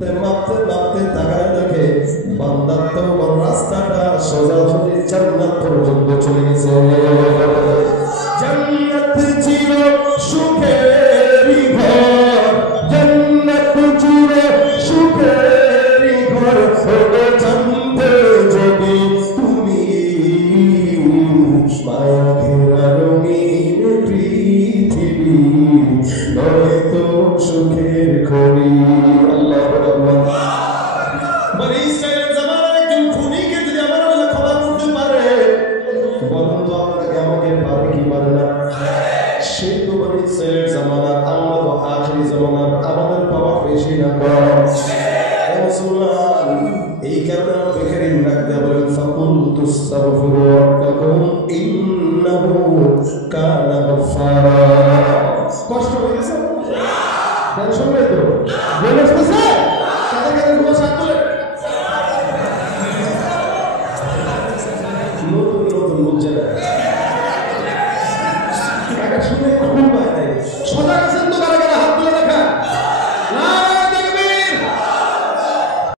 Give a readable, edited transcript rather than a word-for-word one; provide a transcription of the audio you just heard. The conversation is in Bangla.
মাপতে মাপতে তাকায় দেখে বান্দার তো রাস্তাটা সোজাসুজি জান্নাত পর্যন্ত চলে গেছে। জান্নাত চির সুখেরই ঘর, জান্নাত চির সুখেরই ঘর, ওগো জানতে যদি তুমি মায়া ঘেরা রঙিন পৃথিবী নয়তো সুখের খনি। আল্লাহ বনি ইসরাইলের জামানায় একজন খুনিকে যদি আমার বলে ক্ষমা করতে পারে, বলুন তো আপনাকে আমাকে পারে কি পারে না? সে তো বনি ইসরাইলের জামানা, আমরা তো আখিরি জামানার, আমাদের পাওয়া বেশি না কম। এই কারণে আমাকে কারীম রাখতে বলেন ফাকুলতু আস্তাগফিরু রাব্বাকুম ইন্নাহু কানা গফফারা। কষ্ট হয়ে গেছে? টেনশন নেই তো? বলে শুনছে? কাদের কাদের ঘুমা সাত তোলে? নতুন নতুন বুঝছে না। টাকা শুনে ঘুম পায় নাই। সোজা গেছে